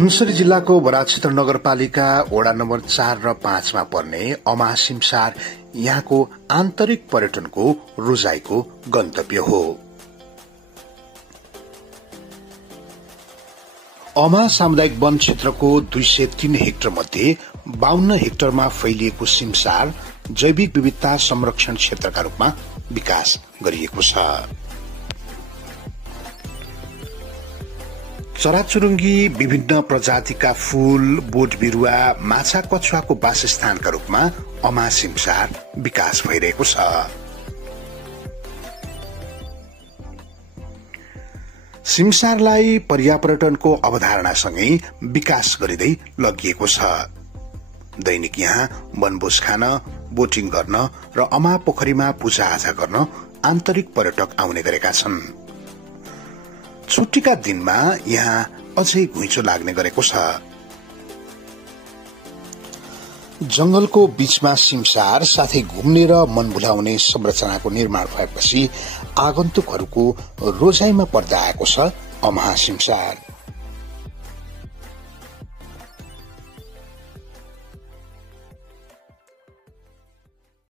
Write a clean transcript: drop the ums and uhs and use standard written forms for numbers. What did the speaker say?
सुनसरी जिल्लाको बराज क्षेत्र नगरपालिका वडा नम्बर 4 र 5 मा पर्ने अमा सिमसार यहाँको आन्तरिक पर्यटनको रोजाइको गन्तव्य हो। अमा सामुदायिक वन क्षेत्रको 203 हेक्टर मध्ये 52 हेक्टरमा फैलिएको सिमसार जैविक विविधता संरक्षण क्षेत्रका रूपमा विकास गरिएको छ। चराचुरुङ्गी, विभिन्न प्रजातिका फूल, बोट बिरुवा, माछा कछुवाको वासस्थानका रूपमा अमा सिमसार विकास भइरहेको छ। सिमसारलाई पर्यापर्यटनको अवधारणासँगै विकास गरिँदै लगिएको छ। दैनिक यहाँ वनभोज खान, बोटिङ गर्न र अमा पोखरीमा पूजाआजा गर्न आन्तरिक पर्यटक आउने गरेका छन्। छुट्टीका दिनमा यहाँ अझै घुइँचो लाग्ने गरेको छ। जंगलको बीचमा सिमसार साथै घुम्ने र मन भुलाउने संरचनाको निर्माण भएपछि आगन्तुकहरूको रोजाइमा पर्दा आएको छ अमा सिमसार।